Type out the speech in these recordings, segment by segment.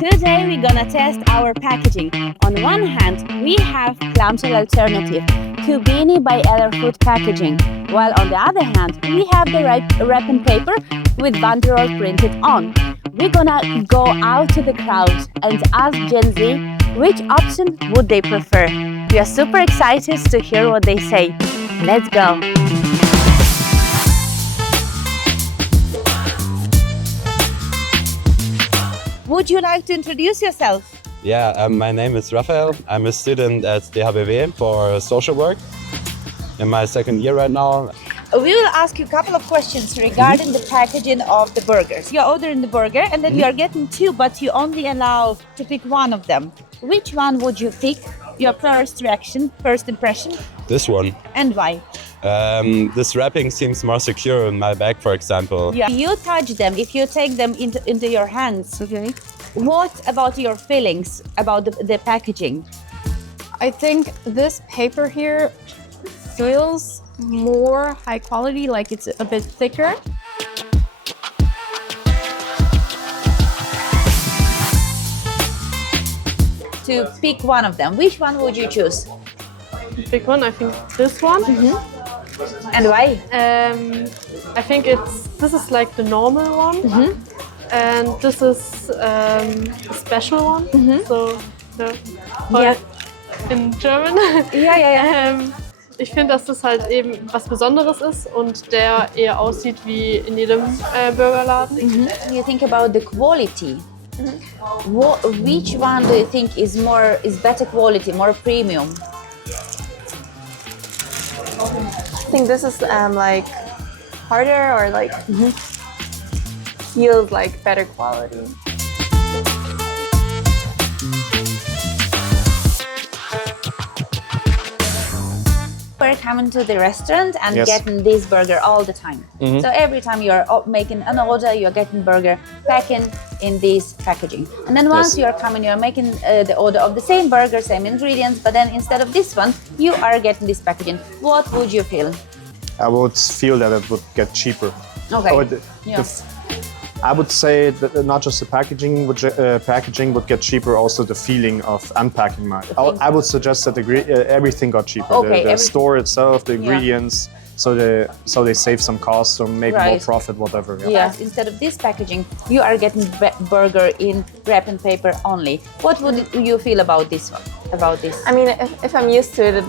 Today we're gonna test our packaging. On one hand, we have clamshell alternative, Quibbini by Eller Food packaging, while on the other hand, we have the wrapping paper with banderole printed on. We're gonna go out to the crowd and ask Gen Z which option would they prefer. We are super excited to hear what they say. Let's go! Would you like to introduce yourself? Yeah, my name is Raphael. I'm a student at DHBW for social work in my second year right now. We will ask you a couple of questions regarding the packaging of the burgers. You're ordering the burger and then you are getting two, but you only allow to pick one of them. Which one would you pick? Your first reaction, first impression? This one. And why? This wrapping seems more secure in my bag, for example. Yeah. You touch them, if you take them into your hands, okay. What about your feelings about the packaging? I think this paper here feels more high quality, like it's a bit thicker. To pick one of them, which one would you choose? Big one, I think this one. And why? I think this is like the normal one, and this is a special one. So, in German. Ja. Ich finde, dass das halt eben was Besonderes ist und der eher aussieht wie in jedem Burgerladen. You think about the quality. Which one do you think is better quality, more premium? I think this is like harder or like feels like better quality. We're coming to the restaurant and getting this burger all the time. So every time you're making an order, you're getting burger packing in this packaging. And then once you're coming, you're making the order of the same burger, same ingredients, but then instead of this one, you are getting this packaging. What would you feel? I would feel that it would get cheaper. Okay. I would say that not just the packaging would get cheaper, also the feeling of unpacking. I would suggest that everything got cheaper. Okay, the store itself, the ingredients, so they save some costs or make more profit, whatever. Yeah. Instead of this packaging, you are getting burger in wrapping paper only. What would you feel about this one? About this? I mean, if I'm used to it,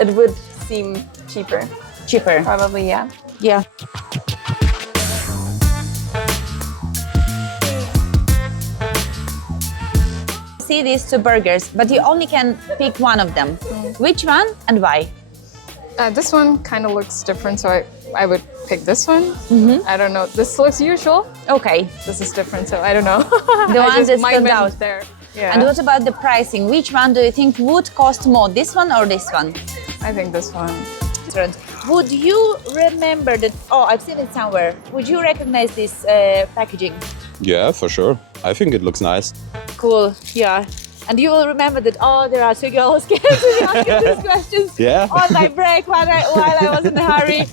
it would seem cheaper. Cheaper. Probably, yeah. Yeah. See these two burgers, but you only can pick one of them. Which one and why? This one kind of looks different, so I would pick this one. I don't know. This looks usual. Okay. This is different, so I don't know. The one that stood out there. Yeah. And what about the pricing? Which one do you think would cost more, this one or this one? I think this one. Would you remember that? Oh, I've seen it somewhere. Would you recognize this packaging? Yeah, for sure. I think it looks nice. Cool, yeah. And you will remember that, oh, there are two girls getting asking these questions Yeah. on my break while I was in a hurry.